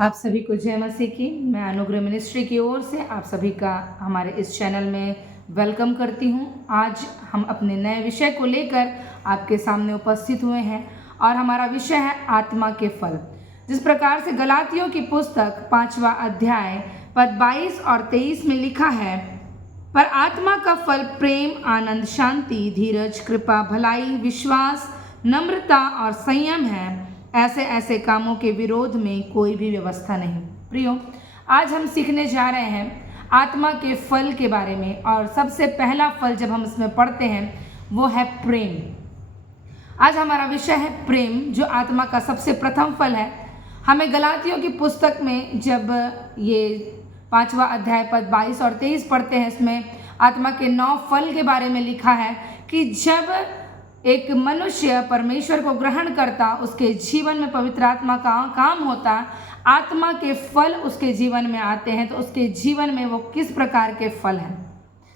आप सभी को जय मसीह की। मैं अनुग्रह मिनिस्ट्री की ओर से आप सभी का हमारे इस चैनल में वेलकम करती हूं। आज हम अपने नए विषय को लेकर आपके सामने उपस्थित हुए हैं और हमारा विषय है आत्मा के फल। जिस प्रकार से गलातियों की पुस्तक 5वां अध्याय पद 22 और 23 में लिखा है, पर आत्मा का फल प्रेम, आनंद, शांति, धीरज, कृपा, भलाई, विश्वास, नम्रता और संयम है। ऐसे ऐसे कामों के विरोध में कोई भी व्यवस्था नहीं। प्रियो, आज हम सीखने जा रहे हैं आत्मा के फल के बारे में, और सबसे पहला फल जब हम इसमें पढ़ते हैं वो है प्रेम। आज हमारा विषय है प्रेम, जो आत्मा का सबसे प्रथम फल है। हमें गलातियों की पुस्तक में जब ये 5वां अध्याय पद 22 और 23 पढ़ते हैं, इसमें आत्मा के 9 फल के बारे में लिखा है कि जब एक मनुष्य परमेश्वर को ग्रहण करता, उसके जीवन में पवित्र आत्मा का काम होता, आत्मा के फल उसके जीवन में आते हैं, तो उसके जीवन में वो किस प्रकार के फल हैं,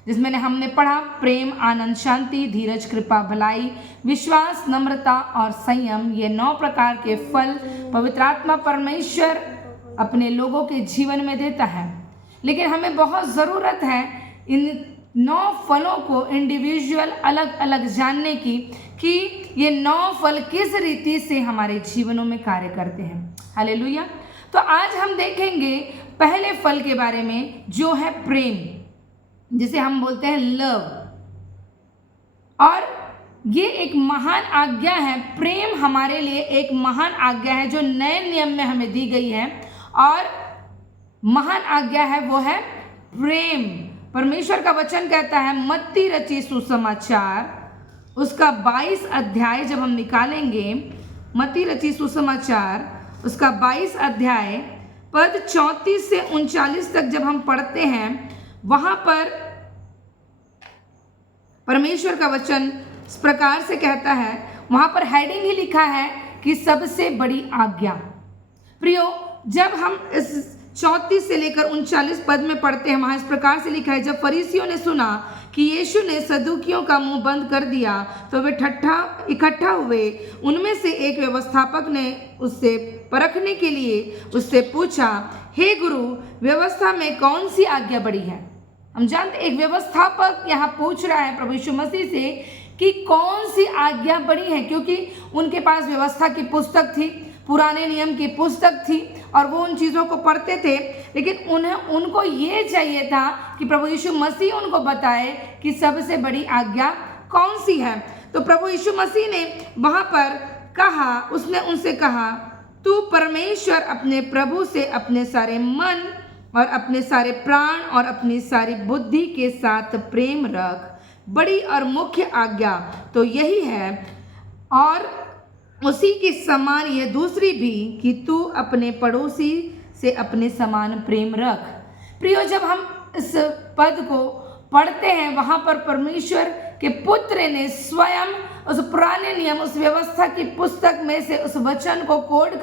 जिसमें हमने पढ़ा प्रेम, आनंद, शांति, धीरज, कृपा, भलाई, विश्वास, नम्रता और संयम। ये 9 प्रकार के फल पवित्र आत्मा परमेश्वर अपने लोगों के जीवन में देता है। लेकिन हमें बहुत ज़रूरत है इन 9 फलों को इंडिविजुअल अलग अलग जानने की, कि ये 9 फल किस रीति से हमारे जीवनों में कार्य करते हैं। हालेलुया। तो आज हम देखेंगे पहले फल के बारे में, जो है प्रेम, जिसे हम बोलते हैं लव। और ये एक महान आज्ञा है। प्रेम हमारे लिए एक महान आज्ञा है जो नए नियम में हमें दी गई है, और महान आज्ञा है वो है प्रेम। परमेश्वर का वचन कहता है, मत्ती रची सुसमाचार उसका 22 अध्याय जब हम निकालेंगे, मत्ती रची सुसमाचार उसका 22 अध्याय पद 34 से 39 तक जब हम पढ़ते हैं, वहां पर परमेश्वर का वचन इस प्रकार से कहता है। वहां पर हेडिंग ही लिखा है कि सबसे बड़ी आज्ञा। प्रियो, जब हम इस 34 से लेकर 39 पद में पढ़ते हैं, वहां इस प्रकार से लिखा है, जब फरीसियों ने सुना कि यीशु ने सदूकियों का मुंह बंद कर दिया, तो वे इकट्ठा हुए। उनमें से एक व्यवस्थापक ने उससे परखने के लिए उससे पूछा, हे गुरु, व्यवस्था में कौन सी आज्ञा बड़ी है? हम जानते एक व्यवस्थापक यहाँ पूछ रहा है प्रभु यीशु मसीह से कि कौन सी आज्ञा बड़ी है, क्योंकि उनके पास व्यवस्था की पुस्तक थी, पुराने नियम की पुस्तक थी, और वो उन चीज़ों को पढ़ते थे। लेकिन उनको ये चाहिए था कि प्रभु यीशु मसीह उनको बताए कि सबसे बड़ी आज्ञा कौन सी है। तो प्रभु यीशु मसीह ने वहाँ पर कहा, उसने उनसे कहा, तू परमेश्वर अपने प्रभु से अपने सारे मन और अपने सारे प्राण और अपनी सारी बुद्धि के साथ प्रेम रख। बड़ी और मुख्य आज्ञा तो यही है, और उसी के समान ये दूसरी भी, कि तू अपने पड़ोसी से अपने समान प्रेम रख। प्रियो, जब हम इस पद को पढ़ते हैं, वहाँ पर परमेश्वर के पुत्र ने स्वयं उस पुराने नियम, उस व्यवस्था की पुस्तक में से उस वचन को कोड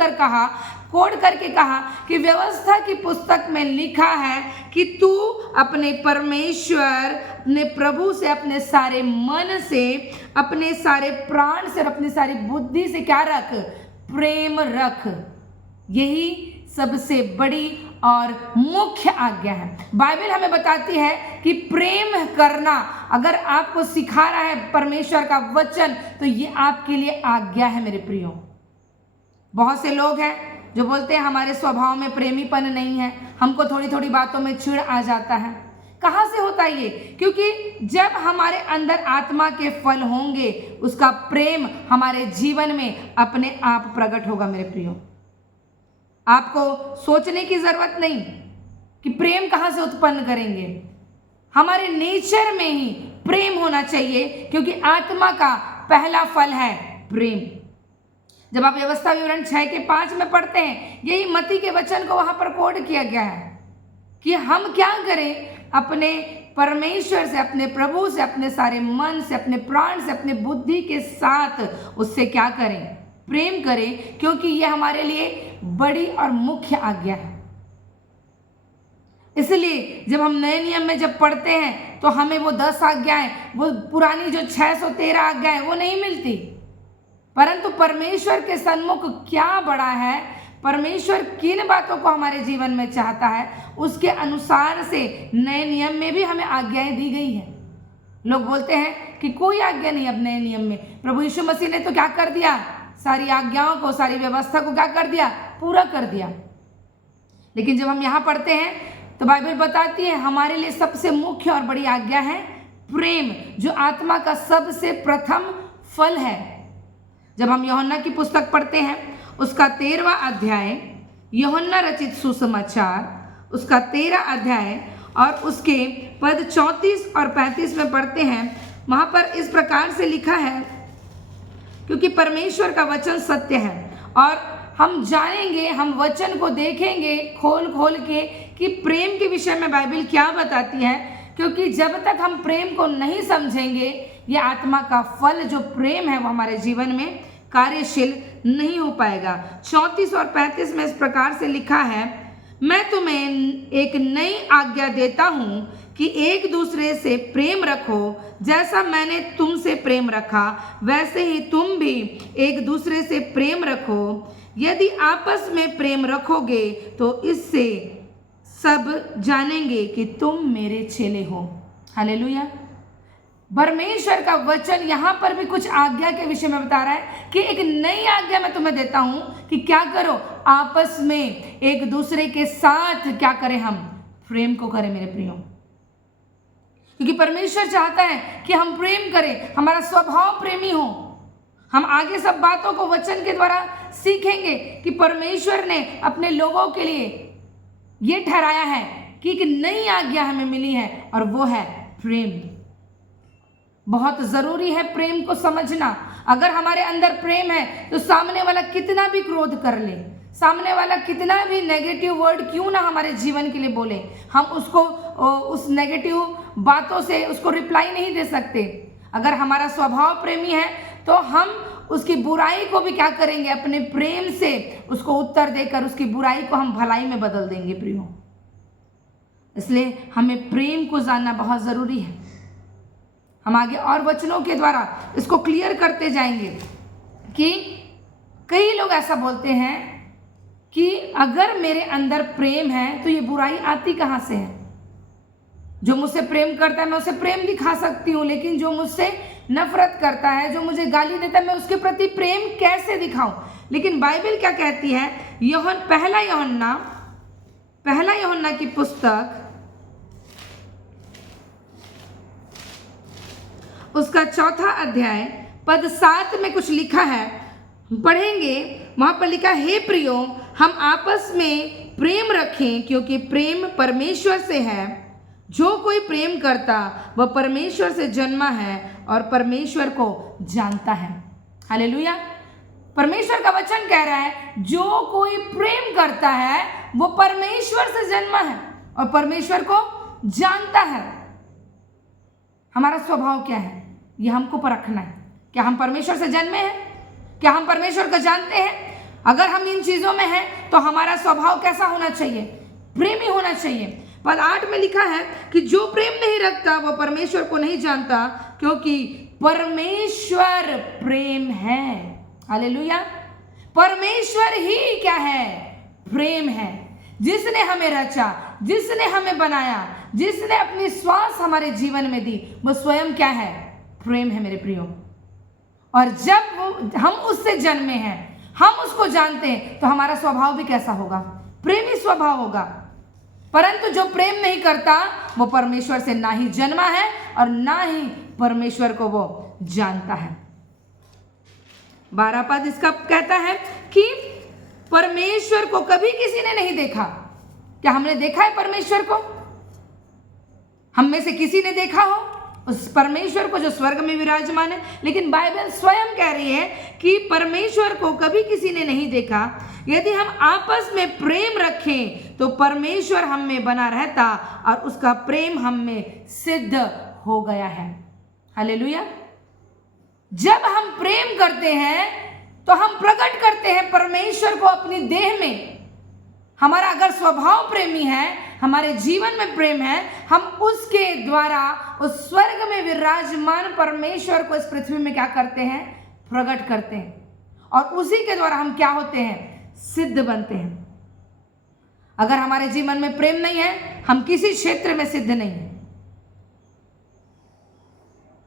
करके कहा कि व्यवस्था की पुस्तक में लिखा है कि तू अपने परमेश्वर, अपने प्रभु से अपने सारे मन से, अपने सारे प्राण से और अपनी सारी बुद्धि से क्या रख? प्रेम रख। यही सबसे बड़ी और मुख्य आज्ञा है। बाइबल हमें बताती है कि प्रेम करना अगर आपको सिखा रहा है परमेश्वर का वचन, तो ये आपके लिए आज्ञा है। मेरे प्रियो, बहुत से लोग हैं जो बोलते हैं हमारे स्वभाव में प्रेमीपन नहीं है, हमको थोड़ी थोड़ी बातों में चिढ़ आ जाता है। कहाँ से होता है ये? क्योंकि जब हमारे अंदर आत्मा के फल होंगे, उसका प्रेम हमारे जीवन में अपने आप प्रकट होगा। मेरे प्रियो, आपको सोचने की जरूरत नहीं कि प्रेम कहाँ से उत्पन्न करेंगे। हमारे नेचर में ही प्रेम होना चाहिए, क्योंकि आत्मा का पहला फल है प्रेम। जब आप व्यवस्था विवरण 6 के 5 में पढ़ते हैं, यही मत्ती के वचन को वहां पर कोड किया गया है कि हम क्या करें? अपने परमेश्वर से, अपने प्रभु से, अपने सारे मन से, अपने प्राण से, अपने बुद्धि के साथ उससे क्या करें? प्रेम करें, क्योंकि यह हमारे लिए बड़ी और मुख्य आज्ञा है। इसलिए जब हम नए नियम में जब पढ़ते हैं, तो हमें वो 10 आज्ञाएं, वो पुरानी जो 613 आज्ञाएं, वो नहीं मिलती। परंतु परमेश्वर के सन्मुख क्या बड़ा है? परमेश्वर किन बातों को हमारे जीवन में चाहता है, उसके अनुसार से नए नियम में भी हमें आज्ञाएं दी गई हैं। लोग बोलते हैं कि कोई आज्ञा नहीं अब नए नियम में। प्रभु यीशु मसीह ने तो क्या कर दिया, सारी आज्ञाओं को, सारी व्यवस्था को क्या कर दिया, पूरा कर दिया। लेकिन जब हम यहाँ पढ़ते हैं तो बाइबल बताती है हमारे लिए सबसे मुख्य और बड़ी आज्ञा है प्रेम, जो आत्मा का सबसे प्रथम फल है। जब हम यूहन्ना की पुस्तक पढ़ते हैं, उसका 13वां अध्याय, यूहन्ना रचित सुसमाचार, उसका 13 अध्याय और उसके पद 34 और 35 में पढ़ते हैं। वहाँ पर इस प्रकार से लिखा है, क्योंकि परमेश्वर का वचन सत्य है। और हम जानेंगे, हम वचन को देखेंगे खोल खोल के कि प्रेम के विषय में बाइबल क्या बताती है, क्योंकि जब तक हम प्रेम को नहीं समझेंगे, ये आत्मा का फल जो प्रेम है वो हमारे जीवन में कार्यशील नहीं हो पाएगा। 34 और 35 में इस प्रकार से लिखा है, मैं तुम्हें एक नई आज्ञा देता हूँ कि एक दूसरे से प्रेम रखो, जैसा मैंने तुमसे प्रेम रखा वैसे ही तुम भी एक दूसरे से प्रेम रखो। यदि आपस में प्रेम रखोगे तो इससे सब जानेंगे कि तुम मेरे चेले हो। हालेलुया। परमेश्वर का वचन यहाँ पर भी कुछ आज्ञा के विषय में बता रहा है कि एक नई आज्ञा मैं तुम्हें देता हूँ कि क्या करो, आपस में एक दूसरे के साथ क्या करें, हम प्रेम को करें मेरे प्रियो। क्योंकि परमेश्वर चाहता है कि हम प्रेम करें, हमारा स्वभाव प्रेमी हो। हम आगे सब बातों को वचन के द्वारा सीखेंगे कि परमेश्वर ने अपने लोगों के लिए ये ठहराया है कि एक नई आज्ञा हमें मिली है और वो है प्रेम। बहुत जरूरी है प्रेम को समझना। अगर हमारे अंदर प्रेम है तो सामने वाला कितना भी क्रोध कर ले, सामने वाला कितना भी नेगेटिव वर्ड क्यों ना हमारे जीवन के लिए बोले, हम उसको उस नेगेटिव बातों से उसको रिप्लाई नहीं दे सकते। अगर हमारा स्वभाव प्रेमी है तो हम उसकी बुराई को भी क्या करेंगे, अपने प्रेम से उसको उत्तर देकर उसकी बुराई को हम भलाई में बदल देंगे प्रियो। इसलिए हमें प्रेम को जानना बहुत ज़रूरी है। हम आगे और वचनों के द्वारा इसको क्लियर करते जाएंगे कि कई लोग ऐसा बोलते हैं कि अगर मेरे अंदर प्रेम है तो ये बुराई आती कहाँ से है। जो मुझसे प्रेम करता है मैं उसे प्रेम दिखा सकती हूँ, लेकिन जो मुझसे नफरत करता है, जो मुझे गाली देता है, मैं उसके प्रति प्रेम कैसे दिखाऊं। लेकिन बाइबल क्या कहती है, पहला यूहन्ना की पुस्तक उसका 4 अध्याय पद 7 में कुछ लिखा है, पढ़ेंगे। वहां पर लिखा, हे प्रियो हम आपस में प्रेम रखें, क्योंकि प्रेम परमेश्वर से है। जो कोई प्रेम करता वह परमेश्वर से जन्मा है और परमेश्वर को जानता है। हालेलुया। परमेश्वर का वचन कह रहा है जो कोई प्रेम करता है वो परमेश्वर से जन्मा है और परमेश्वर को जानता है। हमारा स्वभाव क्या है ये हमको परखना है। क्या हम परमेश्वर से जन्मे हैं? क्या हम परमेश्वर को जानते हैं? अगर हम इन चीजों में हैं तो हमारा स्वभाव कैसा होना चाहिए? प्रेमी होना चाहिए। पद 8 में लिखा है कि जो प्रेम नहीं रखता वह परमेश्वर को नहीं जानता, क्योंकि परमेश्वर प्रेम है। हालेलुया। परमेश्वर ही क्या है? प्रेम है। जिसने हमें रचा, जिसने हमें बनाया, जिसने अपनी श्वास हमारे जीवन में दी, वो स्वयं क्या है? प्रेम है मेरे प्रियो। और जब हम उससे जन्मे हैं, हम उसको जानते हैं, तो हमारा स्वभाव भी कैसा होगा? प्रेमी स्वभाव होगा। परंतु जो प्रेम नहीं करता वो परमेश्वर से ना ही जन्मा है और ना ही परमेश्वर को वो जानता है। 12 पद इसका कहता है कि परमेश्वर को कभी किसी ने नहीं देखा। क्या हमने देखा है परमेश्वर को? हम में से किसी ने देखा हो उस परमेश्वर को जो स्वर्ग में विराजमान है? लेकिन बाइबल स्वयं कह रही है कि परमेश्वर को कभी किसी ने नहीं देखा। यदि हम आपस में प्रेम रखें तो परमेश्वर हम में बना रहता और उसका प्रेम हम में सिद्ध हो गया है। हालेलुया। जब हम प्रेम करते हैं तो हम प्रकट करते हैं परमेश्वर को अपनी देह में। हमारा अगर स्वभाव प्रेमी है, हमारे जीवन में प्रेम है, हम उसके द्वारा उस स्वर्ग में विराजमान परमेश्वर को इस पृथ्वी में क्या करते हैं? प्रकट करते हैं। और उसी के द्वारा हम क्या होते हैं? सिद्ध बनते हैं। अगर हमारे जीवन में प्रेम नहीं है, हम किसी क्षेत्र में सिद्ध नहीं है।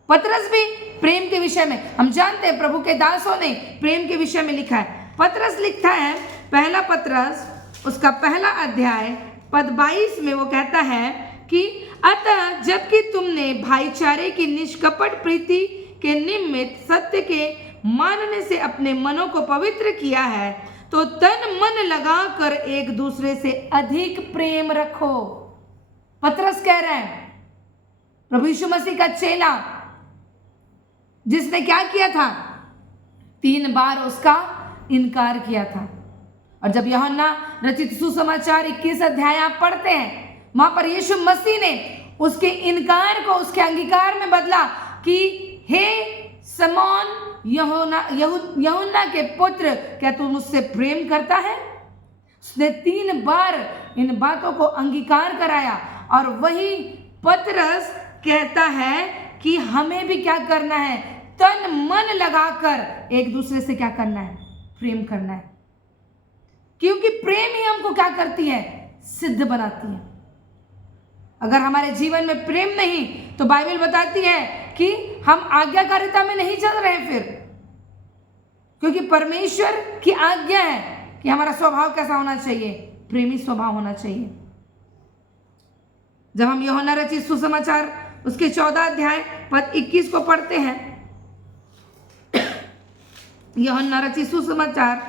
पतरस भी प्रेम के विषय में, हम जानते हैं प्रभु के दासों ने प्रेम के विषय में लिखा है। पतरस लिखता है, पहला पतरस उसका पहला अध्याय पद 22 में वो कहता है कि अतः जबकि तुमने भाईचारे की निष्कपट प्रीति के निमित्त सत्य के मानने से अपने मनों को पवित्र किया है, तो तन मन लगाकर एक दूसरे से अधिक प्रेम रखो। पतरस कह रहे हैं, प्रभु यीशु मसीह का चेला जिसने क्या किया था, 3 बार उसका इनकार किया था। और जब यूहन्ना रचित सुसमाचार 21 अध्याय आप पढ़ते हैं, वहां पर यीशु मसीह ने उसके इनकार को उसके अंगीकार में बदला कि हे समौन यूहन्ना के पुत्र, क्या तू मुझसे प्रेम करता है? उसने 3 बार इन बातों को अंगीकार कराया। और वही पतरस कहता है कि हमें भी क्या करना है, तन मन लगाकर एक दूसरे से क्या करना है, प्रेम करना है। क्योंकि प्रेम ही हमको क्या करती है, सिद्ध बनाती है। अगर हमारे जीवन में प्रेम नहीं, तो बाइबल बताती है कि हम आज्ञाकारिता में नहीं चल रहे फिर, क्योंकि परमेश्वर की आज्ञा है कि हमारा स्वभाव कैसा होना चाहिए, प्रेमी स्वभाव होना चाहिए। जब हम यूहन्ना रचित सुसमाचार उसके 14 अध्याय पद 21 को पढ़ते हैं, यूहन्ना रचित सुसमाचार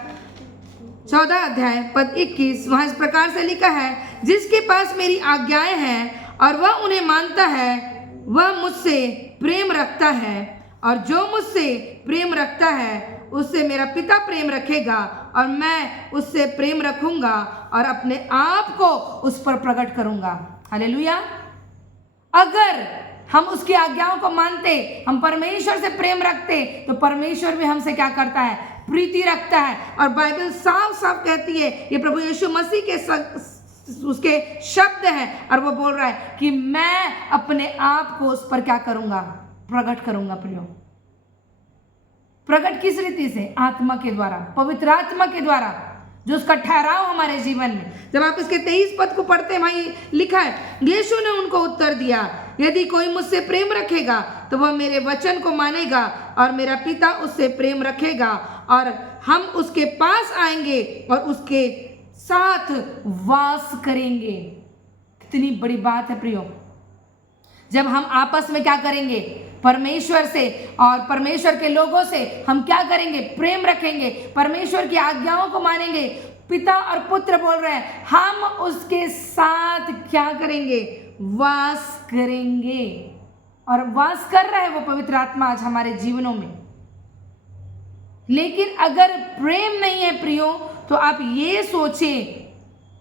14 अध्याय पद 21, वहां इस प्रकार से लिखा है, जिसके पास मेरी आज्ञाएं हैं और वह उन्हें मानता है, वह मुझसे प्रेम रखता है, और जो मुझसे प्रेम रखता है उससे मेरा पिता प्रेम रखेगा, और मैं उससे प्रेम रखूंगा और अपने आप को उस पर प्रकट करूंगा। हालेलुया। अगर हम उसकी आज्ञाओं को मानते, हम परमेश्वर से प्रेम रखते, तो परमेश्वर भी हमसे क्या करता है, प्रीति रखता है। और बाइबल साफ साफ कहती है, ये प्रभु यीशु मसीह के उसके शब्द हैं, और वो बोल रहा है कि मैं अपने आप को उस पर क्या करूंगा, प्रकट करूंगा। प्रियो, प्रकट किस रीति से? आत्मा के द्वारा, पवित्र आत्मा के द्वारा, जो उसका ठहराव हमारे जीवन में। जब आप इसके 23 पद को पढ़ते हैं, वहीं लिखा है, यीशु ने उनको उत्तर दिया, यदि कोई मुझसे प्रेम रखेगा तो वह मेरे वचन को मानेगा, और मेरा पिता उससे प्रेम रखेगा, और हम उसके पास आएंगे और उसके साथ वास करेंगे। कितनी बड़ी बात है प्रियो। जब हम आपस में क्या करेंगे, परमेश्वर से और परमेश्वर के लोगों से हम क्या करेंगे, प्रेम रखेंगे, परमेश्वर की आज्ञाओं को मानेंगे। पिता और पुत्र बोल रहे हैं, हम उसके साथ क्या करेंगे, वास करेंगे। और वास कर रहा है वो पवित्र आत्मा आज हमारे जीवनों में। लेकिन अगर प्रेम नहीं है प्रियो, तो आप ये सोचें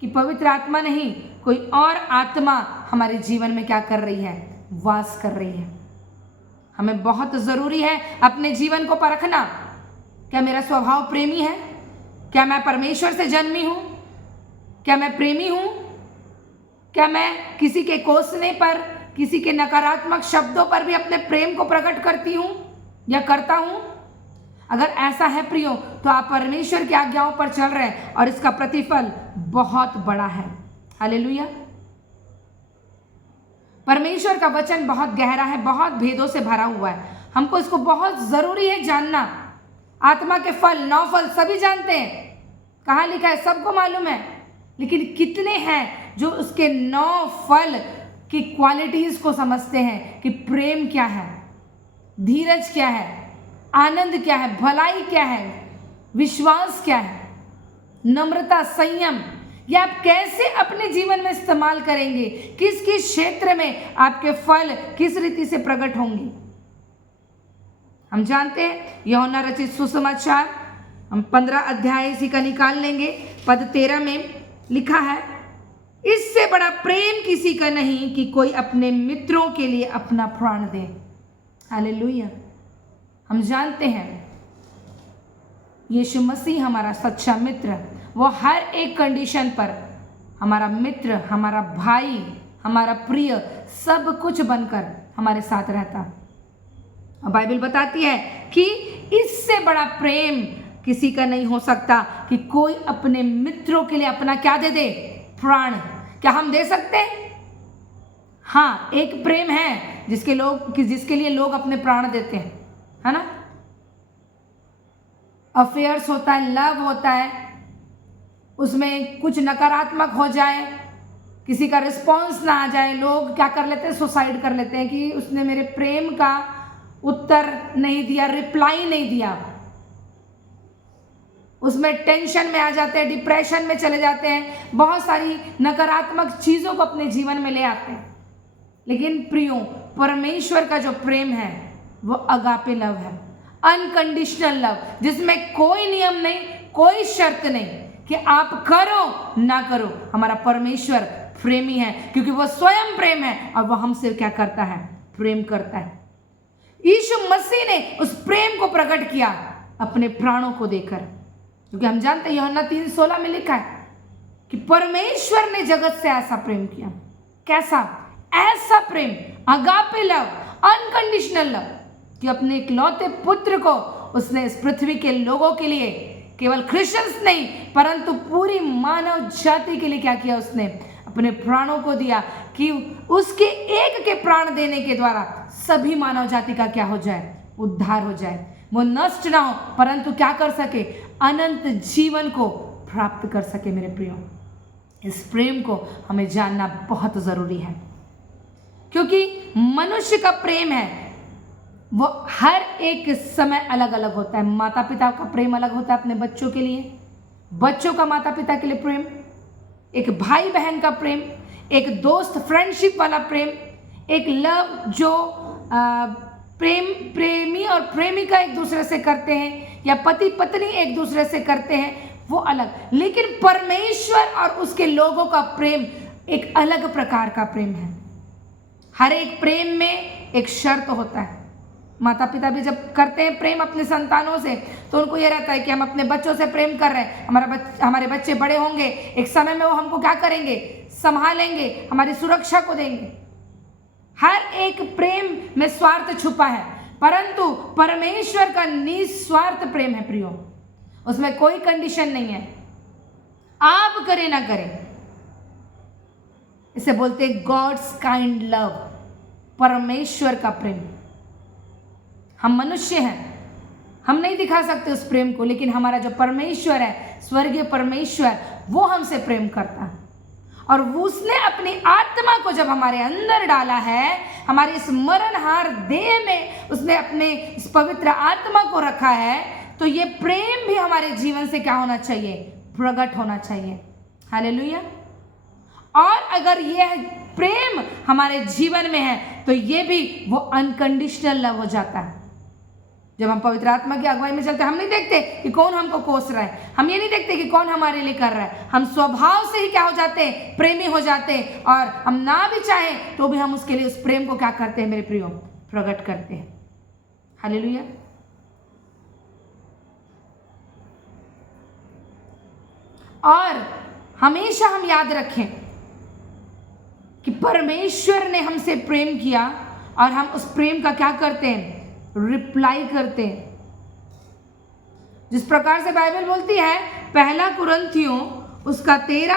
कि पवित्र आत्मा नहीं, कोई और आत्मा हमारे जीवन में क्या कर रही है, वास कर रही है। हमें बहुत ज़रूरी है अपने जीवन को परखना। क्या मेरा स्वभाव प्रेमी है? क्या मैं परमेश्वर से जन्मी हूँ? क्या मैं प्रेमी हूँ? क्या मैं किसी के कोसने पर, किसी के नकारात्मक शब्दों पर भी अपने प्रेम को प्रकट करती हूँ या करता हूँ? अगर ऐसा है प्रियो, तो आप परमेश्वर की आज्ञाओं पर चल रहे हैं, और इसका प्रतिफल बहुत बड़ा है। हालेलुया। परमेश्वर का वचन बहुत गहरा है, बहुत भेदों से भरा हुआ है। हमको इसको बहुत ज़रूरी है जानना। आत्मा के फल, 9 फल सभी जानते हैं, कहाँ लिखा है सबको मालूम है, लेकिन कितने हैं जो उसके 9 फल की क्वालिटीज़ को समझते हैं कि प्रेम क्या है, धीरज क्या है, आनंद क्या है, भलाई क्या है, विश्वास क्या है, नम्रता, संयम, ये आप कैसे अपने जीवन में इस्तेमाल करेंगे, किस किस क्षेत्र में आपके फल किस रीति से प्रकट होंगे। हम जानते हैं यूहन्ना रचित सुसमाचार, हम 15 अध्याय इसी का निकाल लेंगे। पद 13 में लिखा है, इससे बड़ा प्रेम किसी का नहीं कि कोई अपने मित्रों के लिए अपना प्राण दे। हालेलुया। हम जानते हैं यीशु मसीह हमारा सच्चा मित्र, वो हर एक कंडीशन पर हमारा मित्र, हमारा भाई, हमारा प्रिय, सब कुछ बनकर हमारे साथ रहता। और बाइबल बताती है कि इससे बड़ा प्रेम किसी का नहीं हो सकता कि कोई अपने मित्रों के लिए अपना क्या दे दे, प्राण। क्या हम दे सकते हैं? हाँ, एक प्रेम है जिसके लिए लोग अपने प्राण देते हैं, है ना। अफेयर्स होता है, लव होता है, उसमें कुछ नकारात्मक हो जाए, किसी का रिस्पॉन्स ना आ जाए, लोग क्या कर लेते हैं, सुसाइड कर लेते हैं कि उसने मेरे प्रेम का उत्तर नहीं दिया, रिप्लाई नहीं दिया। उसमें टेंशन में आ जाते हैं, डिप्रेशन में चले जाते हैं, बहुत सारी नकारात्मक चीज़ों को अपने जीवन में ले आते हैं। लेकिन प्रियो, परमेश्वर का जो प्रेम है वो अगापे लव है, अनकंडीशनल लव, जिसमें कोई नियम नहीं, कोई शर्त नहीं कि आप करो ना करो। हमारा परमेश्वर प्रेमी है क्योंकि वो स्वयं प्रेम है और वो हमसे क्या करता है, प्रेम करता है। यीशु मसीह ने उस प्रेम को प्रकट किया अपने प्राणों को देकर, क्योंकि हम जानते हैं यूहन्ना 3:16 में लिखा है कि परमेश्वर ने जगत से ऐसा प्रेम किया। कैसा? ऐसा प्रेम, अगापे लव, अनकंडीशनल लव, कि अपने इकलौते पुत्र को उसने इस पृथ्वी के लोगों के लिए, केवल क्रिश्चियंस नहीं परंतु पूरी मानव जाति के लिए क्या किया, उसने अपने प्राणों को दिया कि उसके एक के प्राण देने के द्वारा सभी मानव जाति का क्या हो जाए, उद्धार हो जाए। वो नष्ट ना हो परंतु क्या कर सके, अनंत जीवन को प्राप्त कर सके। मेरे प्रियो, इस प्रेम को हमें जानना बहुत ज़रूरी है, क्योंकि मनुष्य का प्रेम है वो हर एक समय अलग अलग होता है। माता पिता का प्रेम अलग होता है अपने बच्चों के लिए, बच्चों का माता पिता के लिए प्रेम, एक भाई बहन का प्रेम, एक दोस्त फ्रेंडशिप वाला प्रेम, एक लव जो प्रेमी और प्रेमिका एक दूसरे से करते हैं, या पति पत्नी एक दूसरे से करते हैं, वो अलग। लेकिन परमेश्वर और उसके लोगों का प्रेम एक अलग प्रकार का प्रेम है। हर एक प्रेम में एक शर्त होता है। माता पिता भी जब करते हैं प्रेम अपने संतानों से, तो उनको ये रहता है कि हम अपने बच्चों से प्रेम कर रहे हैं, हमारे बच्चे बड़े होंगे, एक समय में वो हमको क्या करेंगे, संभालेंगे, हमारी सुरक्षा को देंगे। हर एक प्रेम में स्वार्थ छुपा है, परंतु परमेश्वर का निस्वार्थ प्रेम है प्रियो, उसमें कोई कंडीशन नहीं है, आप करें ना करें। इसे बोलते हैं गॉड्स काइंड लव, परमेश्वर का प्रेम। हम मनुष्य हैं, हम नहीं दिखा सकते उस प्रेम को, लेकिन हमारा जो परमेश्वर है, स्वर्गीय परमेश्वर, वो हमसे प्रेम करता है। और उसने अपनी आत्मा को जब हमारे अंदर डाला है, हमारे इस मरणहार देह में उसने अपने इस पवित्र आत्मा को रखा है, तो ये प्रेम भी हमारे जीवन से क्या होना चाहिए, प्रकट होना चाहिए। हालेलुया। और अगर यह प्रेम हमारे जीवन में है तो ये भी वो अनकंडीशनल लव हो जाता है। जब हम पवित्र आत्मा की अगुवाई में चलते हैं, हम नहीं देखते कि कौन हमको कोस रहा है, हम ये नहीं देखते कि कौन हमारे लिए कर रहा है, हम स्वभाव से ही क्या हो जाते हैं, प्रेमी हो जाते हैं। और हम ना भी चाहें तो भी हम उसके लिए उस प्रेम को क्या करते हैं मेरे प्रियो, प्रकट करते हैं। हालेलुया। और हमेशा हम याद रखें कि परमेश्वर ने हमसे प्रेम किया और हम उस प्रेम का क्या करते हैं, रिप्लाई करते हैं। जिस प्रकार से बाइबल बोलती है, पहला कुरिन्थियों उसका 13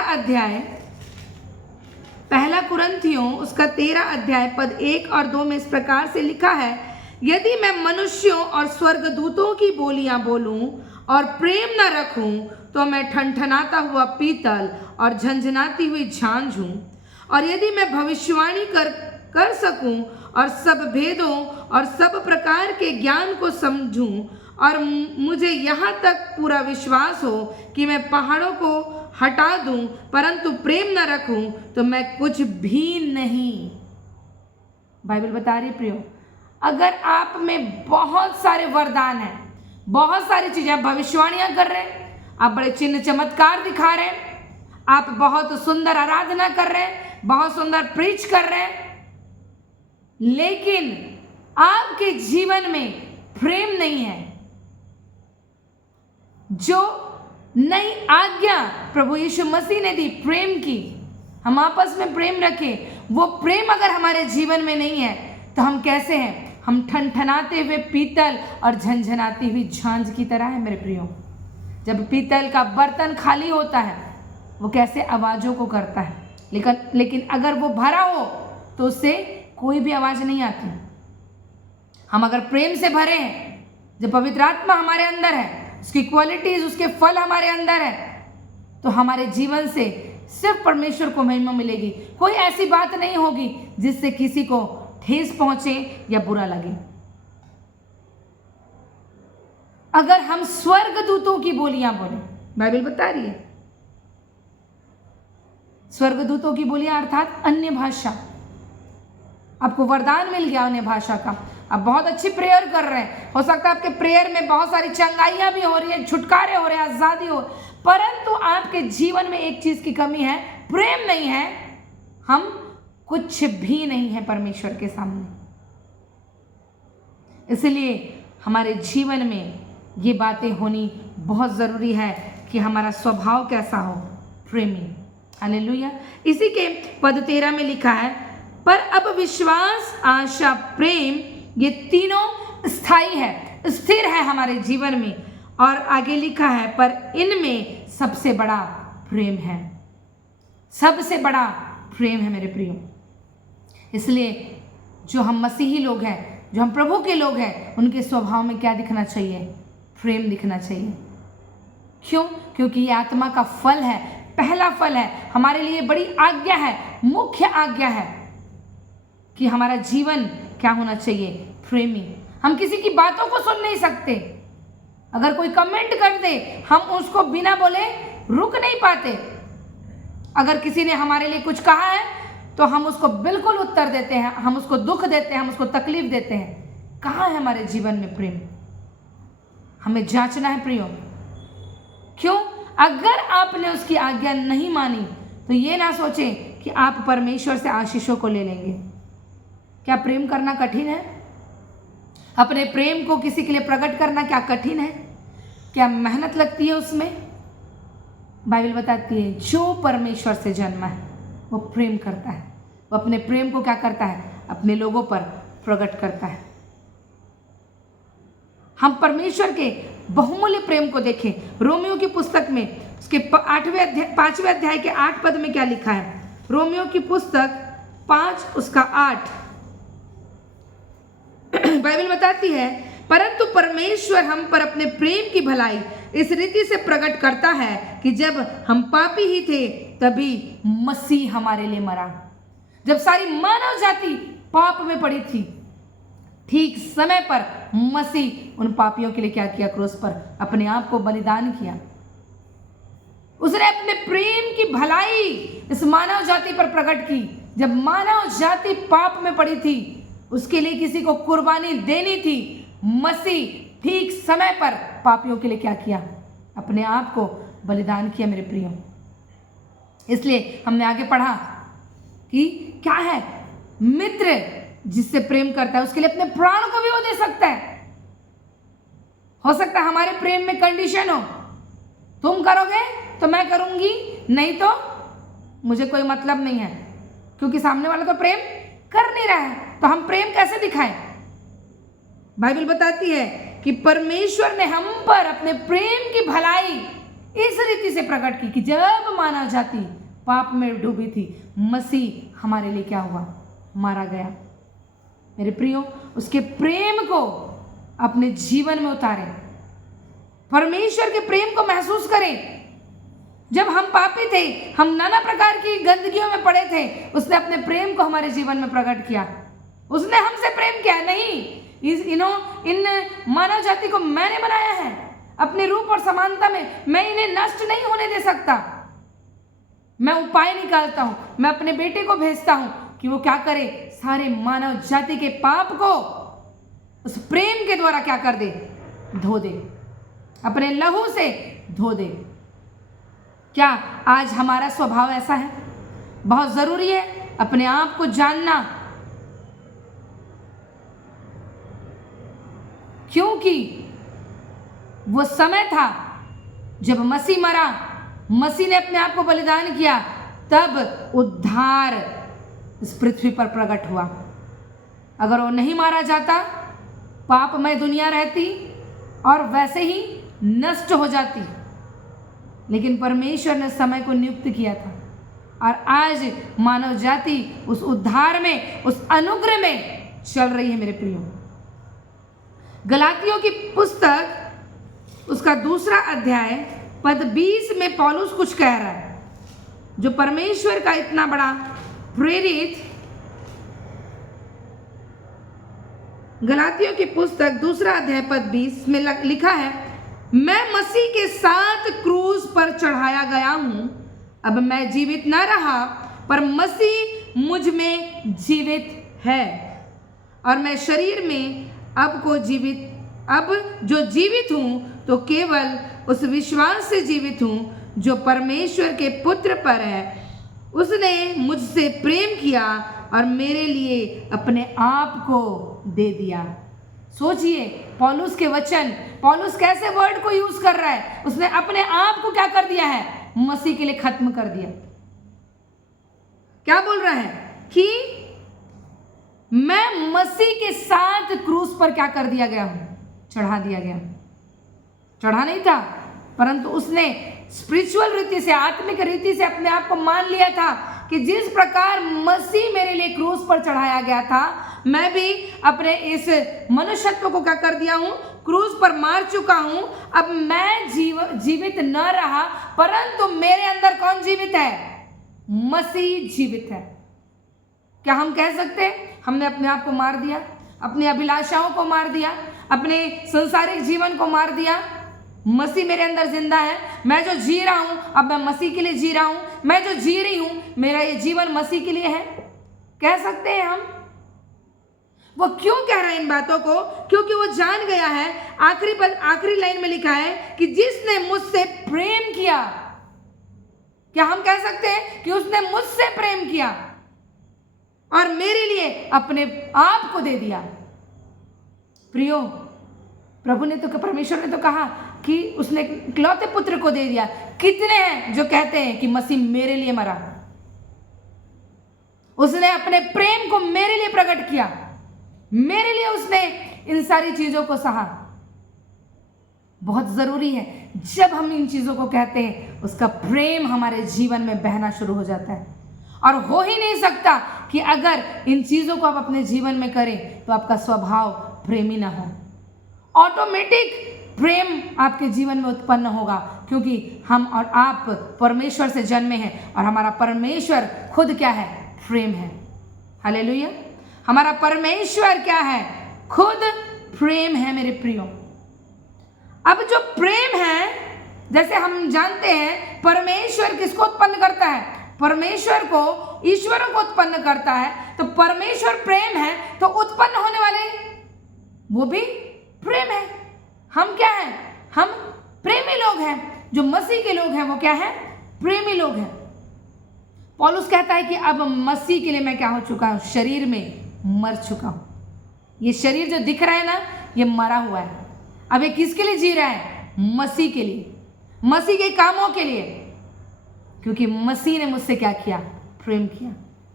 अध्याय पद 1 और 2 में इस प्रकार से लिखा है, यदि मैं मनुष्यों और स्वर्गदूतों की बोलियां बोलूं और प्रेम न रखूं तो मैं ठनठनाता हुआ पीतल और झंझनाती हुई झांझ हूं। और यदि मैं भविष्यवाणी कर सकूं और सब भेदों और सब प्रकार के ज्ञान को समझूं, और मुझे यहाँ तक पूरा विश्वास हो कि मैं पहाड़ों को हटा दूं, परंतु प्रेम न रखूं तो मैं कुछ भी नहीं। बाइबल बता रही प्रियो, अगर आप में बहुत सारे वरदान हैं, बहुत सारी चीजें, आप भविष्यवाणियां कर रहे हैं, आप बड़े चिन्ह चमत्कार दिखा रहे हैं, आप बहुत सुंदर आराधना कर रहे हैं, बहुत सुंदर प्रीच कर रहे हैं, लेकिन आपके जीवन में प्रेम नहीं है, जो नई आज्ञा प्रभु यीशु मसीह ने दी प्रेम की, हम आपस में प्रेम रखें, वो प्रेम अगर हमारे जीवन में नहीं है तो हम कैसे हैं, हम ठनठनाते हुए पीतल और झंझनाती हुई झांझ की तरह है मेरे प्रियो। जब पीतल का बर्तन खाली होता है वो कैसे आवाज़ों को करता है, लेकिन अगर वो भरा हो तो उससे कोई भी आवाज़ नहीं आती। हम अगर प्रेम से भरे हैं, जब पवित्र आत्मा हमारे अंदर है, उसकी क्वालिटीज, उसके फल हमारे अंदर है, तो हमारे जीवन से सिर्फ परमेश्वर को महिमा मिलेगी। कोई ऐसी बात नहीं होगी जिससे किसी को ठेस पहुंचे या बुरा लगे। अगर हम स्वर्गदूतों की बोलियां बोले, बाइबल बता रही है स्वर्गदूतों की बोलियां अर्थात अन्य भाषा, आपको वरदान मिल गया अन्य भाषा का, आप बहुत अच्छी प्रेयर कर रहे हैं, हो सकता है आपके प्रेयर में बहुत सारी चंगाइयां भी हो रही है, छुटकारे हो रहे हैं, आजादी हो, परंतु आपके जीवन में एक चीज की कमी है, प्रेम नहीं है, हम कुछ भी नहीं है परमेश्वर के सामने। इसलिए हमारे जीवन में ये बातें होनी बहुत ज़रूरी है कि हमारा स्वभाव कैसा हो, प्रेमी। हालेलुया। इसी के पद 13 में लिखा है, पर अब विश्वास, आशा, प्रेम ये तीनों स्थायी है, स्थिर है हमारे जीवन में। और आगे लिखा है, पर इनमें सबसे बड़ा प्रेम है। सबसे बड़ा प्रेम है मेरे प्रियो। इसलिए जो हम मसीही लोग हैं, जो हम प्रभु के लोग हैं, उनके स्वभाव में क्या दिखना चाहिए? प्रेम दिखना चाहिए। क्यों? क्योंकि ये आत्मा का फल है, पहला फल है, हमारे लिए बड़ी आज्ञा है, मुख्य आज्ञा है कि हमारा जीवन क्या होना चाहिए? प्रेमी। हम किसी की बातों को सुन नहीं सकते। अगर कोई कमेंट कर दे, हम उसको बिना बोले रुक नहीं पाते। अगर किसी ने हमारे लिए कुछ कहा है तो हम उसको बिल्कुल उत्तर देते हैं, हम उसको दुख देते हैं, हम उसको तकलीफ देते हैं। कहाँ है हमारे जीवन में प्रेम? हमें जांचना है प्रियो। क्यों? अगर आपने उसकी आज्ञा नहीं मानी तो ये ना सोचें कि आप परमेश्वर से आशीषों को ले लेंगे। क्या प्रेम करना कठिन है? अपने प्रेम को किसी के लिए प्रकट करना क्या कठिन है? क्या मेहनत लगती है उसमें? बाइबल बताती है, जो परमेश्वर से जन्मा है वो प्रेम करता है। वो अपने प्रेम को क्या करता है? अपने लोगों पर प्रकट करता है। हम परमेश्वर के बहुमूल्य प्रेम को देखें। रोमियो की पुस्तक में उसके 5वें अध्याय के 8 पद में क्या लिखा है? रोमियो की पुस्तक 5 उसका 8 बाइबल बताती है, परंतु परमेश्वर हम पर अपने प्रेम की भलाई इस रीति से प्रकट करता है कि जब हम पापी ही थे तभी मसीह हमारे लिए मरा। जब सारी मानव जाति पाप में पड़ी थी, ठीक समय पर मसीह उन पापियों के लिए क्या किया? क्रूस पर अपने आप को बलिदान किया। उसने अपने प्रेम की भलाई इस मानव जाति पर प्रकट की। जब मानव जाति पाप में पड़ी थी, उसके लिए किसी को कुर्बानी देनी थी, मसीह ठीक समय पर पापियों के लिए क्या किया? अपने आप को बलिदान किया मेरे प्रियो। इसलिए हमने आगे पढ़ा कि क्या है? मित्र जिससे प्रेम करता है उसके लिए अपने प्राण को भी वो दे सकता है। हो सकता है हमारे प्रेम में कंडीशन हो, तुम करोगे तो मैं करूंगी, नहीं तो मुझे कोई मतलब नहीं है, क्योंकि सामने वाला तो प्रेम कर नहीं रहा है। तो हम प्रेम कैसे दिखाएं? बाइबल बताती है कि परमेश्वर ने हम पर अपने प्रेम की भलाई इस रीति से प्रकट की कि जब मानव जाति पाप में डूबी थी, मसीह हमारे लिए क्या हुआ? मारा गया। मेरे प्रियो, उसके प्रेम को अपने जीवन में उतारें, परमेश्वर के प्रेम को महसूस करें। जब हम पापी थे, हम नाना प्रकार की गंदगियों में पड़े थे, उसने अपने प्रेम को हमारे जीवन में प्रकट किया। उसने हमसे प्रेम किया। नहीं, इन मानव जाति को मैंने बनाया है अपने रूप और समानता में, मैं इन्हें नष्ट नहीं होने दे सकता। मैं उपाय निकालता हूं, मैं अपने बेटे को भेजता हूं कि वो क्या करे? सारे मानव जाति के पाप को उस प्रेम के द्वारा क्या कर दे? धो दे, अपने लहू से धो दे। क्या आज हमारा स्वभाव ऐसा है? बहुत जरूरी है अपने आप को जानना, क्योंकि वो समय था जब मसीह मरा, मसीह ने अपने आप को बलिदान किया, तब उद्धार इस पृथ्वी पर प्रकट हुआ। अगर वो नहीं मारा जाता, पापमय दुनिया रहती और वैसे ही नष्ट हो जाती। लेकिन परमेश्वर ने समय को नियुक्त किया था और आज मानव जाति उस उद्धार में, उस अनुग्रह में चल रही है मेरे प्रियो। गलातियों की पुस्तक उसका 2 अध्याय पद 20 में पौलुस कुछ कह रहा है, जो परमेश्वर का इतना बड़ा प्रेरित। गलातियों की पुस्तक 2 अध्याय पद 20 में लिखा है, मैं मसीह के साथ क्रूस पर चढ़ाया गया हूं, अब मैं जीवित न रहा पर मसीह मुझ में जीवित है, और मैं शरीर में अब जो जीवित हूं तो केवल उस विश्वास से जीवित हूं जो परमेश्वर के पुत्र पर है। उसने मुझसे प्रेम किया और मेरे लिए अपने आप को दे दिया। सोचिए पौलुस के वचन, पौलुस कैसे वर्ड को यूज कर रहा है। उसने अपने आप को क्या कर दिया है, मसीह के लिए खत्म कर दिया। क्या बोल रहा है कि मैं मसीह के साथ क्रूस पर क्या कर दिया गया हूं, चढ़ा दिया गया। चढ़ा नहीं था, परंतु उसने स्पिरिचुअल रीति से, आत्मिक रीति से अपने आप को मान लिया था कि जिस प्रकार मसीह मेरे लिए क्रूस पर चढ़ाया गया था, मैं भी अपने इस मनुष्यत्व को क्या कर दिया हूं, क्रूस पर मार चुका हूं। अब मैं जीवित न रहा, परंतु मेरे अंदर कौन जीवित है, मसीह जीवित है। क्या हम कह सकते हैं हमने अपने आप को मार दिया, अपनी अभिलाषाओं को मार दिया, अपने संसारिक जीवन को मार दिया? मसीह मेरे अंदर जिंदा है, मैं जो जी रहा हूं अब मैं मसीह के लिए जी रहा हूं, मैं जो जी रही हूं मेरा ये जीवन मसीह के लिए है। कह सकते हैं हम। वो क्यों कह रहा है इन बातों को? क्योंकि वो जान गया है, आखिरी लाइन में लिखा है कि जिसने मुझसे प्रेम किया। क्या हम कह सकते हैं कि उसने मुझसे प्रेम किया और मेरे लिए अपने आप को दे दिया? प्रियो, प्रभु ने तो, परमेश्वर ने तो कहा कि उसने इकलौते पुत्र को दे दिया। कितने हैं जो कहते हैं कि मसीह मेरे लिए मरा, उसने अपने प्रेम को मेरे लिए प्रकट किया, मेरे लिए उसने इन सारी चीजों को सहा। बहुत जरूरी है जब हम इन चीजों को कहते हैं, उसका प्रेम हमारे जीवन में बहना शुरू हो जाता है। और हो ही नहीं सकता कि अगर इन चीजों को आप अपने जीवन में करें तो आपका स्वभाव प्रेमी ना हो। ऑटोमेटिक प्रेम आपके जीवन में उत्पन्न होगा, क्योंकि हम और आप परमेश्वर से जन्मे हैं और हमारा परमेश्वर खुद क्या है, प्रेम है। हालेलुया। हमारा परमेश्वर क्या है, खुद प्रेम है मेरे प्रियो। अब जो प्रेम है, जैसे हम जानते हैं परमेश्वर किसको उत्पन्न करता है, परमेश्वर को, ईश्वरों को उत्पन्न करता है। तो परमेश्वर प्रेम है, तो उत्पन्न होने वाले वो भी प्रेम है। हम क्या हैं, हम प्रेमी लोग हैं। जो मसीह के लोग हैं वो क्या है, प्रेमी लोग हैं। पौलुस कहता है कि अब मसीह के लिए मैं क्या हो चुका हूं, शरीर में मर चुका हूं। ये शरीर जो दिख रहा है ना, ये मरा हुआ है। अब ये किसके लिए जी रहा है, मसीह के लिए, मसीह के कामों के लिए, क्योंकि मसीह ने मुझसे क्या किया, प्रेम किया।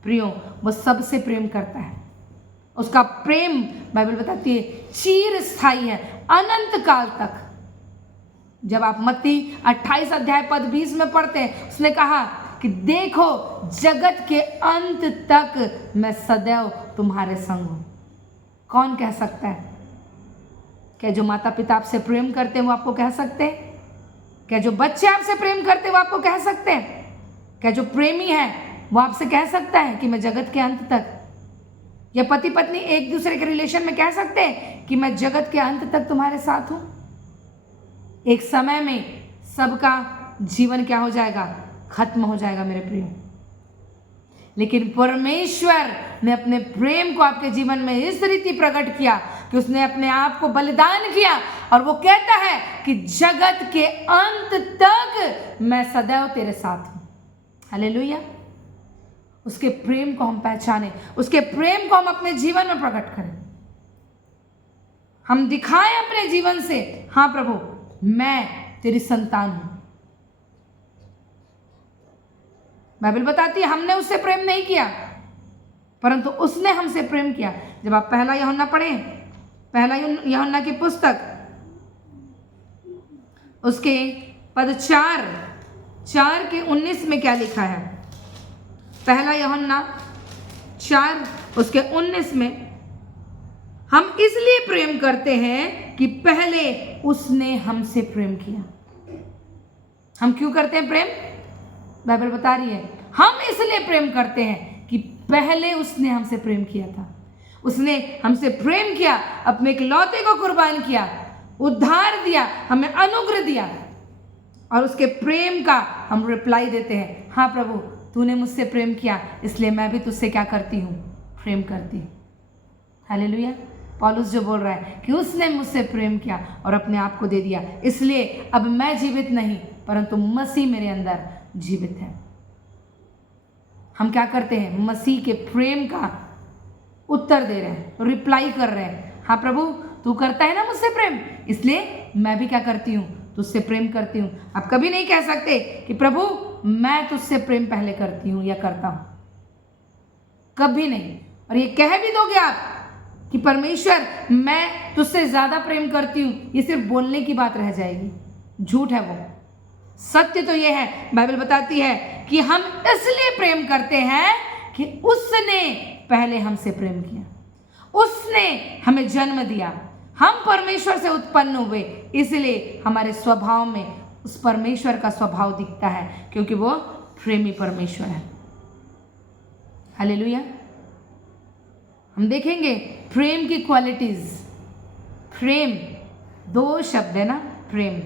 प्रियो, वो सबसे प्रेम करता है। उसका प्रेम, बाइबल बताती है, चिर स्थायी है, अनंत काल तक। जब आप मत्ती 28 अध्याय पद 20 में पढ़ते हैं, उसने कहा कि देखो जगत के अंत तक मैं सदैव तुम्हारे संग हूं। कौन कह सकता है? क्या जो माता पिता आपसे प्रेम करते हैं वो आपको कह सकते हैं? क्या जो बच्चे आपसे प्रेम करते हैं वो आपको कह सकते हैं? क्या जो प्रेमी है वो आपसे कह सकता है कि मैं जगत के अंत तक? या पति पत्नी एक दूसरे के रिलेशन में कह सकते हैं कि मैं जगत के अंत तक तुम्हारे साथ हूं? एक समय में सबका जीवन क्या हो जाएगा, खत्म हो जाएगा मेरे प्रिय। लेकिन परमेश्वर ने अपने प्रेम को आपके जीवन में इस रीति प्रकट किया कि उसने अपने आप को बलिदान किया, और वो कहता है कि जगत के अंत तक मैं सदैव तेरे साथ हूं। हालेलुया। उसके प्रेम को हम पहचाने, उसके प्रेम को हम अपने जीवन में प्रकट करें, हम दिखाएं अपने जीवन से, हाँ प्रभु मैं तेरी संतान हूं। बाइबल बताती है हमने उससे प्रेम नहीं किया, परंतु उसने हमसे प्रेम किया। जब आप पहला यूहन्ना पढ़ें, पहला यूहन्ना की पुस्तक उसके पद 4 4:19 में क्या लिखा है? पहला यूहन्ना 4:19 में, हम इसलिए प्रेम करते हैं कि पहले उसने हमसे प्रेम किया। हम क्यों करते हैं प्रेम? बाइबल बता रही है, हम इसलिए प्रेम करते हैं कि पहले उसने हमसे प्रेम किया था। उसने हमसे प्रेम किया, अपने इकलौते को कुर्बान किया, उद्धार दिया, हमें अनुग्रह दिया, और उसके प्रेम का हम रिप्लाई देते हैं, हाँ प्रभु तूने मुझसे प्रेम किया, इसलिए मैं भी तुझसे क्या करती हूँ? प्रेम करती हूँ। हालेलुया। पौलुस जो बोल रहा है कि उसने मुझसे प्रेम किया और अपने आप को दे दिया, इसलिए अब मैं जीवित नहीं परंतु मसीह मेरे अंदर जीवित है। हम क्या करते हैं? मसीह के प्रेम का उत्तर दे रहे हैं, रिप्लाई कर रहे हैं, हाँ प्रभु तू करता है ना मुझसे प्रेम, इसलिए मैं भी क्या करती हूँ? तुझसे प्रेम करती हूँ। आप कभी नहीं कह सकते कि प्रभु मैं तुझसे प्रेम पहले करती हूँ या करता हूँ, कभी नहीं। और ये कह भी दोगे आप कि परमेश्वर मैं तुझसे ज़्यादा प्रेम करती हूँ, ये सिर्फ बोलने की बात रह जाएगी, झूठ है वो। सत्य तो ये है, बाइबल बताती है कि हम इसलिए प्रेम करते हैं कि उसने पहले हमसे प्रेम किया, उसने हमें जन्म दिया, हम परमेश्वर से उत्पन्न हुए, इसलिए हमारे स्वभाव में उस परमेश्वर का स्वभाव दिखता है, क्योंकि वो प्रेमी परमेश्वर है। हालेलुया। हम देखेंगे प्रेम की क्वालिटीज। प्रेम 2 शब्द है ना, प्रेम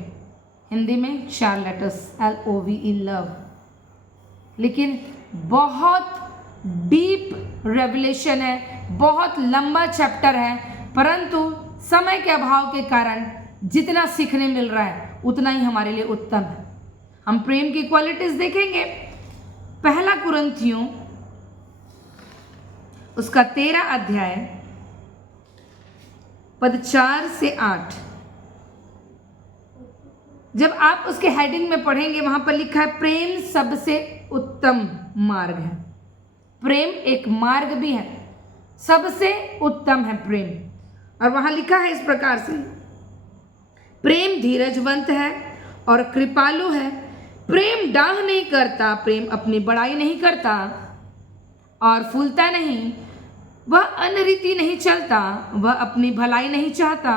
हिंदी में 4 लेटर्स LOVE, लव, लेकिन बहुत डीप रेवलेशन है, बहुत लंबा चैप्टर है, परंतु समय के अभाव के कारण जितना सीखने मिल रहा है उतना ही हमारे लिए उत्तम है। हम प्रेम की क्वालिटीज देखेंगे। पहला कुरिन्थियों उसका 13 अध्याय पद 4 से 8, जब आप उसके हेडिंग में पढ़ेंगे वहां पर लिखा है प्रेम सबसे उत्तम मार्ग है। प्रेम एक मार्ग भी है, सबसे उत्तम है प्रेम। और वहां लिखा है इस प्रकार से, प्रेम धीरजवंत है और कृपालु है, प्रेम डाह नहीं करता, प्रेम अपनी बड़ाई नहीं करता और फूलता नहीं, वह अनरीति नहीं चलता, वह अपनी भलाई नहीं चाहता,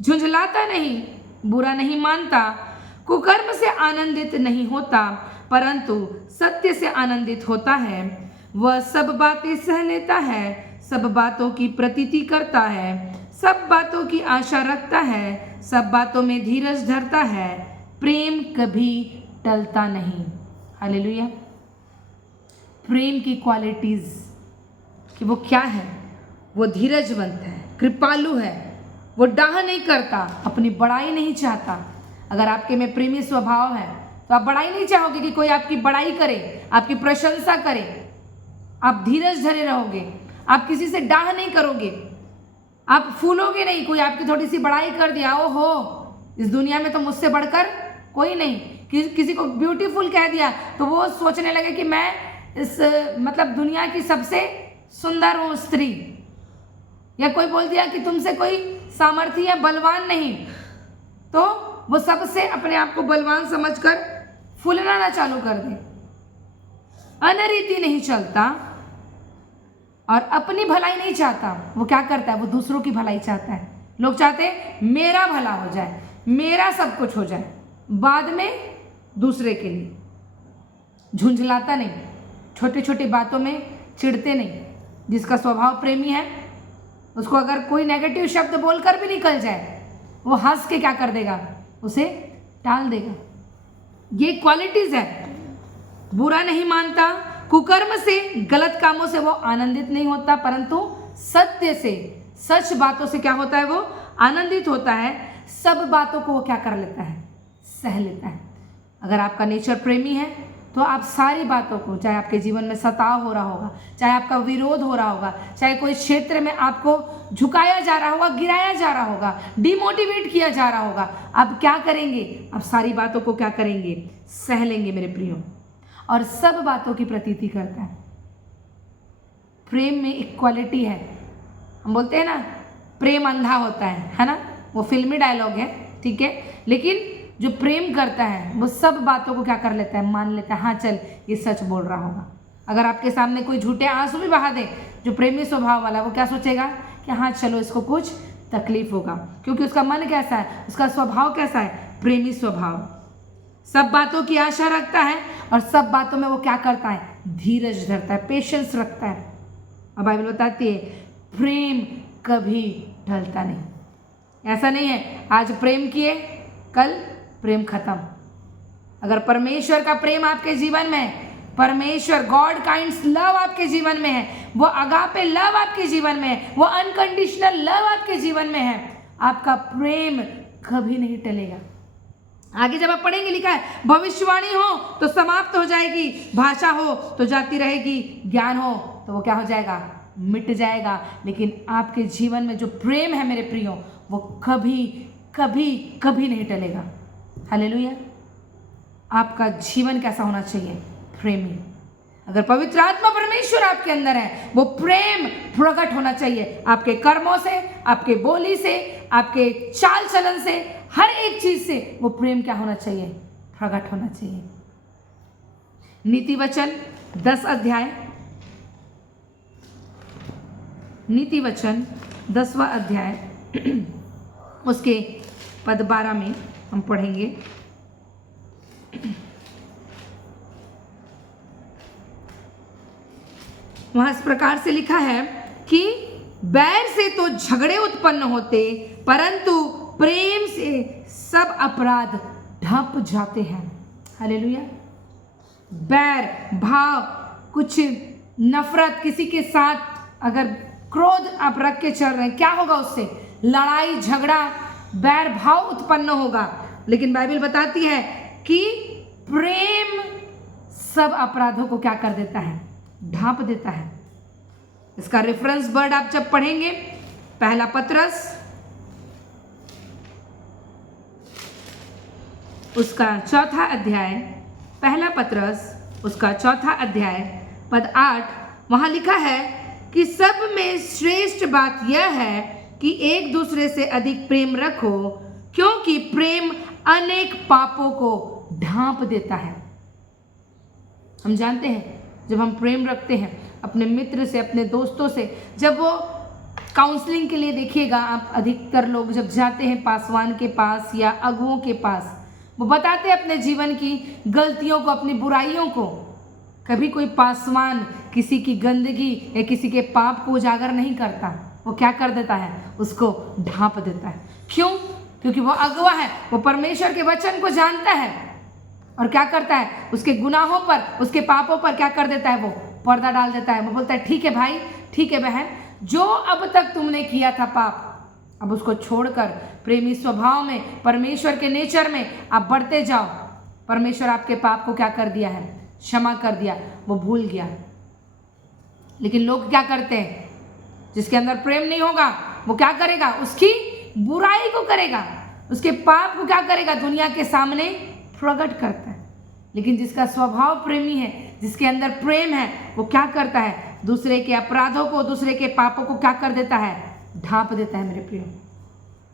झुंझलाता नहीं, बुरा नहीं मानता, कुकर्म से आनंदित नहीं होता परंतु सत्य से आनंदित होता है, वह सब बातें सह लेता है, सब बातों की प्रतीति करता है, सब बातों की आशा रखता है, सब बातों में धीरज धरता है, प्रेम कभी टलता नहीं। हालेलुया। प्रेम की क्वालिटीज कि वो क्या है? वो धीरजवंत है, कृपालु है, वो डाह नहीं करता, अपनी बड़ाई नहीं चाहता। अगर आपके में प्रेमी स्वभाव है तो आप बड़ाई नहीं चाहोगे कि कोई आपकी बड़ाई करे, आपकी प्रशंसा करे, आप धीरज धरे रहोगे, आप किसी से डाह नहीं करोगे, आप फूलोगे नहीं। कोई आपकी थोड़ी सी बड़ाई कर दिया, ओहो इस दुनिया में तो मुझसे बढ़कर कोई नहीं, किसी को ब्यूटीफुल कह दिया तो वो सोचने लगे कि मैं इस मतलब दुनिया की सबसे सुंदर हूँ स्त्री, या कोई बोल दिया कि तुमसे कोई सामर्थ्य या बलवान नहीं, तो वो सबसे अपने आप को बलवान समझकर फूलना चालू कर दे। अनरीति नहीं चलता और अपनी भलाई नहीं चाहता। वो क्या करता है? वो दूसरों की भलाई चाहता है। लोग चाहते हैं मेरा भला हो जाए, मेरा सब कुछ हो जाए, बाद में दूसरे के लिए। झुंझलाता नहीं, छोटी छोटी बातों में चिढ़ते नहीं। जिसका स्वभाव प्रेमी है उसको अगर कोई नेगेटिव शब्द बोलकर भी निकल जाए, वो हंस के क्या कर देगा? उसे टाल देगा। ये क्वालिटीज है। बुरा नहीं मानता, कुकर्म से, गलत कामों से वो आनंदित नहीं होता, परंतु सत्य से, सच बातों से क्या होता है? वो आनंदित होता है। सब बातों को वो क्या कर लेता है? सह लेता है। अगर आपका नेचर प्रेमी है तो आप सारी बातों को, चाहे आपके जीवन में सताव हो रहा होगा, चाहे आपका विरोध हो रहा होगा, चाहे कोई क्षेत्र में आपको झुकाया जा रहा होगा, गिराया जा रहा होगा, डिमोटिवेट किया जा रहा होगा, आप क्या करेंगे? आप सारी बातों को क्या करेंगे? सह लेंगे मेरे प्रियो। और सब बातों की प्रतीति करता है। प्रेम में एक क्वालिटी है, हम बोलते हैं ना प्रेम अंधा होता है ना? वो फिल्मी डायलॉग है, ठीक है, लेकिन जो प्रेम करता है वो सब बातों को क्या कर लेता है, मान लेता है, हाँ चल ये सच बोल रहा होगा। अगर आपके सामने कोई झूठे आंसू भी बहा दे, जो प्रेमी स्वभाव वाला, वो क्या सोचेगा कि हाँ चलो इसको कुछ तकलीफ होगा, क्योंकि उसका मन कैसा है, उसका स्वभाव कैसा है, प्रेमी स्वभाव। सब बातों की आशा रखता है और सब बातों में वो क्या करता है, धीरज धरता है, पेशेंस रखता है। और बाइबल बताती है प्रेम कभी ढलता नहीं। ऐसा नहीं है आज प्रेम किए कल प्रेम खत्म। अगर परमेश्वर का प्रेम आपके जीवन में है, परमेश्वर गॉड काइंड्स लव आपके जीवन में है, वो अगापे लव आपके जीवन में है, वो अनकंडीशनल लव आपके जीवन में है, आपका प्रेम कभी नहीं टलेगा। आगे जब आप पढ़ेंगे लिखा है भविष्यवाणी हो तो समाप्त हो जाएगी, भाषा हो तो जाती रहेगी, ज्ञान हो तो वो क्या हो जाएगा, मिट जाएगा, लेकिन आपके जीवन में जो प्रेम है मेरे प्रियो, वो कभी कभी कभी नहीं टलेगा। हालेलुया। आपका जीवन कैसा होना चाहिए, प्रेमी। अगर पवित्र आत्मा परमेश्वर आपके अंदर है, वो प्रेम प्रकट होना चाहिए आपके कर्मों से, आपके बोली से, आपके चाल चलन से, हर एक चीज से वो प्रेम क्या होना चाहिए, प्रकट होना चाहिए। नीति वचन 10 अध्याय, नीति वचन 10वां अध्याय उसके पद 12 में हम पढ़ेंगे। वहां इस प्रकार से लिखा है कि बैर से तो झगड़े उत्पन्न होते, परंतु प्रेम से सब अपराध ढप जाते हैं। हालेलुया। बैर भाव, कुछ नफरत, किसी के साथ अगर क्रोध आप रख के चल रहे हैं, क्या होगा उससे, लड़ाई झगड़ा बैर भाव उत्पन्न होगा। लेकिन बाइबल बताती है कि प्रेम सब अपराधों को क्या कर देता है, ढांप देता है। इसका रेफरेंस वर्ड आप जब पढ़ेंगे, पहला पत्रस उसका 4था अध्याय, पहला पत्रस उसका 4था अध्याय पद 8, वहां लिखा है कि सब में श्रेष्ठ बात यह है कि एक दूसरे से अधिक प्रेम रखो, क्योंकि प्रेम अनेक पापों को ढांप देता है। हम जानते हैं जब हम प्रेम रखते हैं अपने मित्र से, अपने दोस्तों से, जब वो काउंसलिंग के लिए, देखिएगा आप अधिकतर लोग जब जाते हैं पासवान के पास या अगुओं के पास, वो बताते हैं अपने जीवन की गलतियों को, अपनी बुराइयों को। कभी कोई पासवान किसी की गंदगी या किसी के पाप को उजागर नहीं करता, वो क्या कर देता है, उसको ढांप देता है। क्यों? क्योंकि वो अगुआ है, वो परमेश्वर के वचन को जानता है और क्या करता है, उसके गुनाहों पर, उसके पापों पर क्या कर देता है, वो पर्दा डाल देता है। वो बोलता है ठीक है भाई, ठीक है बहन, जो अब तक तुमने किया था पाप, अब उसको छोड़कर प्रेमी स्वभाव में, परमेश्वर के नेचर में आप बढ़ते जाओ। परमेश्वर आपके पाप को क्या कर दिया है, क्षमा कर दिया, वो भूल गया। लेकिन लोग क्या करते हैं, जिसके अंदर प्रेम नहीं होगा वो क्या करेगा, उसकी बुराई को करेगा, उसके पाप को क्या करेगा, दुनिया के सामने प्रकट करता है। लेकिन जिसका स्वभाव प्रेमी है, जिसके अंदर प्रेम है, वो क्या करता है, दूसरे के अपराधों को, दूसरे के पापों को क्या कर देता है, ढांप देता है। मेरे प्रिय,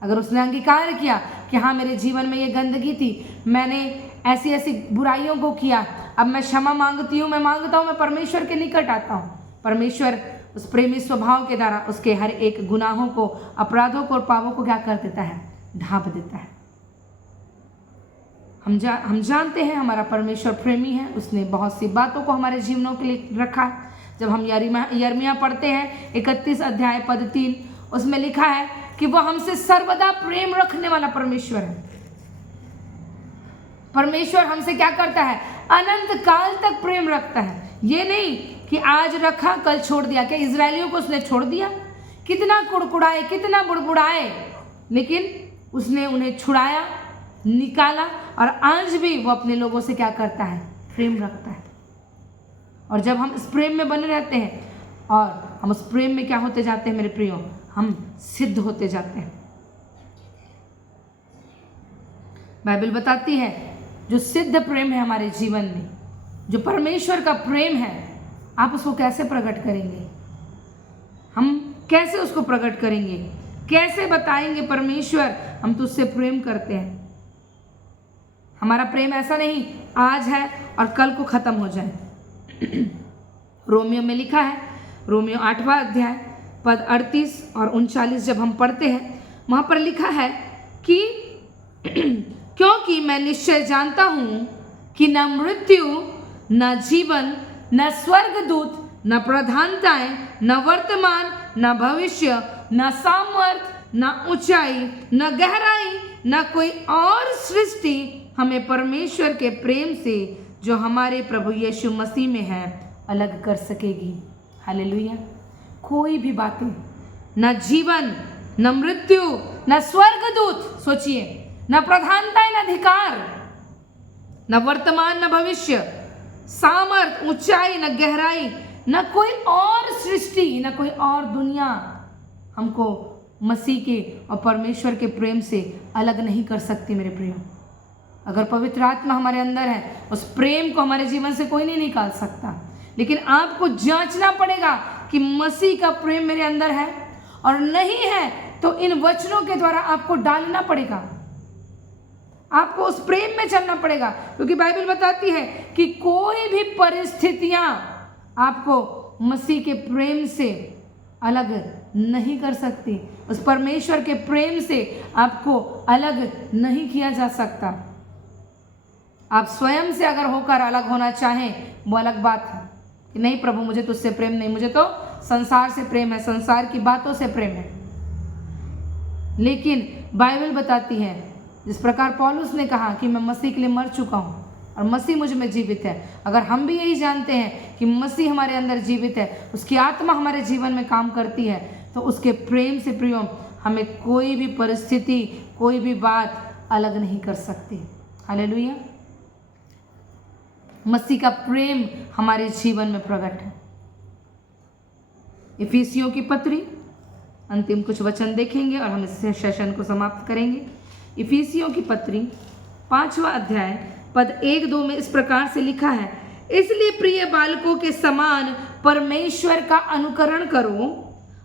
अगर उसने अंगीकार किया कि हाँ मेरे जीवन में ये गंदगी थी, मैंने ऐसी ऐसी बुराइयों को किया, अब मैं क्षमा मांगती हूँ, मैं मांगता हूँ, मैं परमेश्वर के निकट आता हूँ, परमेश्वर उस प्रेमी स्वभाव के द्वारा उसके हर एक गुनाहों को, अपराधों को और पापों को क्या कर देता है, ढांप देता है। हम जानते हैं हमारा परमेश्वर प्रेमी है, उसने बहुत सी बातों को हमारे जीवनों के लिए रखा। जब हम यिर्मयाह पढ़ते हैं 31 अध्याय पद 3, उसमें लिखा है कि वो हमसे सर्वदा प्रेम रखने वाला परमेश्वर है। परमेश्वर हमसे क्या करता है, अनंत काल तक प्रेम रखता है। ये नहीं कि आज रखा कल छोड़ दिया। क्या इजरायलियों को उसने छोड़ दिया? कितना कुड़कुड़ाए, कितना बुड़बुड़ाए, लेकिन उसने उन्हें छुड़ाया, निकाला, और आज भी वो अपने लोगों से क्या करता है, प्रेम रखता है। और जब हम इस प्रेम में बने रहते हैं और हम उस प्रेम में क्या होते जाते हैं मेरे प्रियो, हम सिद्ध होते जाते हैं। बाइबल बताती है जो सिद्ध प्रेम है हमारे जीवन में, जो परमेश्वर का प्रेम है, आप उसको कैसे प्रकट करेंगे, हम कैसे उसको प्रकट करेंगे, कैसे बताएंगे परमेश्वर हम तुझसे प्रेम करते हैं। हमारा प्रेम ऐसा नहीं आज है और कल को खत्म हो जाए। रोमियो में लिखा है, रोमियो 8वां अध्याय पद 38 और 39 जब हम पढ़ते हैं, वहाँ पर लिखा है कि क्योंकि मैं निश्चय जानता हूँ कि न मृत्यु, न जीवन, न स्वर्गदूत, न प्रधानताएं, न वर्तमान, न भविष्य, न सामर्थ, न ऊंचाई, न गहराई, न कोई और सृष्टि हमें परमेश्वर के प्रेम से जो हमारे प्रभु यीशु मसीह में है अलग कर सकेगी। हालेलुया। कोई भी बातें, न जीवन, न मृत्यु, न स्वर्गदूत, सोचिए, न प्रधानता, न अधिकार, न वर्तमान, न भविष्य, सामर्थ, ऊंचाई, न गहराई, न कोई और सृष्टि, न कोई और दुनिया हमको मसीह के और परमेश्वर के प्रेम से अलग नहीं कर सकती। मेरे प्रियो, अगर पवित्र आत्मा हमारे अंदर है, उस प्रेम को हमारे जीवन से कोई नहीं निकाल सकता। लेकिन आपको जांचना पड़ेगा कि मसीह का प्रेम मेरे अंदर है, और नहीं है तो इन वचनों के द्वारा आपको डालना पड़ेगा, आपको उस प्रेम में चलना पड़ेगा। क्योंकि बाइबल बताती है कि कोई भी परिस्थितियां आपको मसीह के प्रेम से अलग नहीं कर सकती। उस परमेश्वर के प्रेम से आपको अलग नहीं किया जा सकता। आप स्वयं से अगर होकर अलग होना चाहें, वो अलग बात है कि नहीं प्रभु मुझे तुझसे प्रेम नहीं, मुझे तो संसार से प्रेम है, संसार की बातों से प्रेम है। लेकिन बाइबल बताती है, जिस प्रकार पौलुस ने कहा कि मैं मसीह के लिए मर चुका हूँ और मसीह मुझ में जीवित है, अगर हम भी यही जानते हैं कि मसीह हमारे अंदर जीवित है, उसकी आत्मा हमारे जीवन में काम करती है, तो उसके प्रेम से प्रियो हमें कोई भी परिस्थिति, कोई भी बात अलग नहीं कर सकती। हालेलुया। मसीह का प्रेम हमारे जीवन में प्रकट है। इफिसियों की पत्री, अंतिम कुछ वचन देखेंगे और हम इस सेशन को समाप्त करेंगे। इफिसियों की पत्री 5वां अध्याय पद 1-2 में इस प्रकार से लिखा है, इसलिए प्रिय बालकों के समान परमेश्वर का अनुकरण करो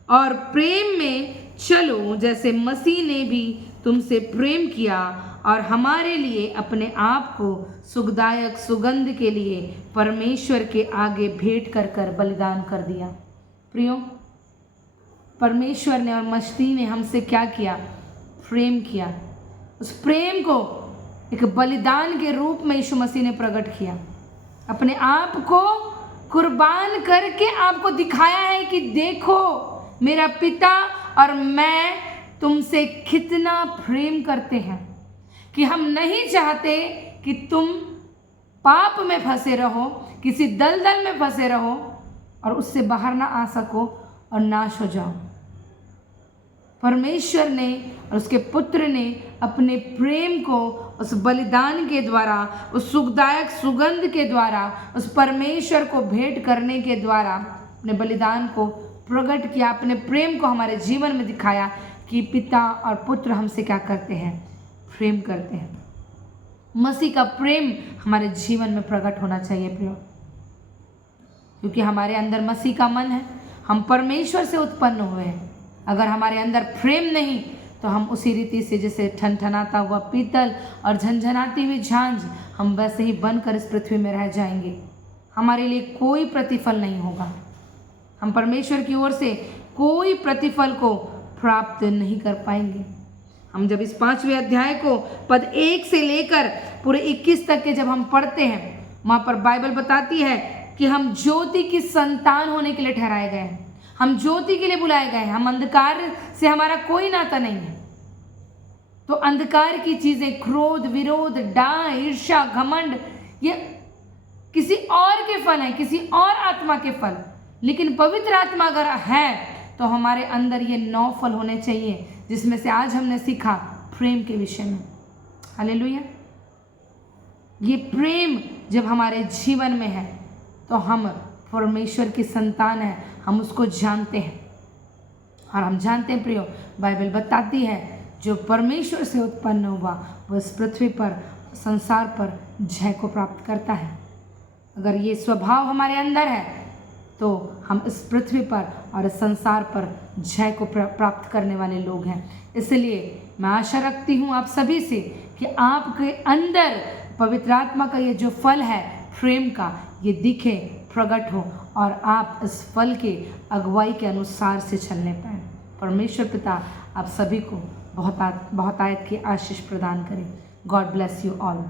और प्रेम में चलो, जैसे मसीह ने भी तुमसे प्रेम किया और हमारे लिए अपने आप को सुखदायक सुगंध के लिए परमेश्वर के आगे भेंट कर बलिदान कर दिया। प्रियो, परमेश्वर ने और मसीह ने हमसे क्या किया? प्रेम किया। उस प्रेम को एक बलिदान के रूप में यीशु मसीह ने प्रकट किया। अपने आप को कुर्बान करके आपको दिखाया है कि देखो मेरा पिता और मैं तुमसे कितना प्रेम करते हैं, कि हम नहीं चाहते कि तुम पाप में फंसे रहो, किसी दलदल में फंसे रहो और उससे बाहर ना आ सको और नाश हो जाओ। परमेश्वर ने और उसके पुत्र ने अपने प्रेम को उस बलिदान के द्वारा, उस सुखदायक सुगंध के द्वारा, उस परमेश्वर को भेंट करने के द्वारा अपने बलिदान को प्रकट किया, अपने प्रेम को हमारे जीवन में दिखाया कि पिता और पुत्र हमसे क्या करते हैं? प्रेम करते हैं। मसीह का प्रेम हमारे जीवन में प्रकट होना चाहिए प्रियो, क्योंकि हमारे अंदर मसीह का मन है, हम परमेश्वर से उत्पन्न हुए हैं। अगर हमारे अंदर प्रेम नहीं तो हम उसी रीति से जैसे ठनठनाता हुआ पीतल और झंझनाती हुई झांझ, हम वैसे ही बनकर इस पृथ्वी में रह जाएंगे। हमारे लिए कोई प्रतिफल नहीं होगा, हम परमेश्वर की ओर से कोई प्रतिफल को प्राप्त नहीं कर पाएंगे। हम जब इस 5वें अध्याय को पद 1 से लेकर पूरे 21 तक के जब हम पढ़ते हैं, वहाँ पर बाइबल बताती है कि हम ज्योति की संतान होने के लिए ठहराए गए हैं, हम ज्योति के लिए बुलाए गए हैं। हम अंधकार से हमारा कोई नाता नहीं है। तो अंधकार की चीजें, क्रोध, विरोध, डाह, ईर्ष्या, घमंड, ये किसी और के फल हैं, किसी और आत्मा के फल। लेकिन पवित्र आत्मा अगर है तो हमारे अंदर ये 9 फल होने चाहिए, जिसमें से आज हमने सीखा प्रेम के विषय में। हालेलुया। ये प्रेम जब हमारे जीवन में है तो हम परमेश्वर की संतान है, हम उसको जानते हैं। और हम जानते हैं प्रियो, बाइबल बताती है जो परमेश्वर से उत्पन्न हुआ वह इस पृथ्वी पर, संसार पर जय को प्राप्त करता है। अगर ये स्वभाव हमारे अंदर है तो हम इस पृथ्वी पर और इस संसार पर जय को प्राप्त करने वाले लोग हैं। इसलिए मैं आशा रखती हूँ आप सभी से कि आपके अंदर पवित्र आत्मा का ये जो फल है प्रेम का, ये दिखे, प्रकट हो और आप इस फल के अगुवाई के अनुसार से चलने पाएँ। परमेश्वर पिता आप सभी को बहुत आयत की आशीष प्रदान करें। God bless you all.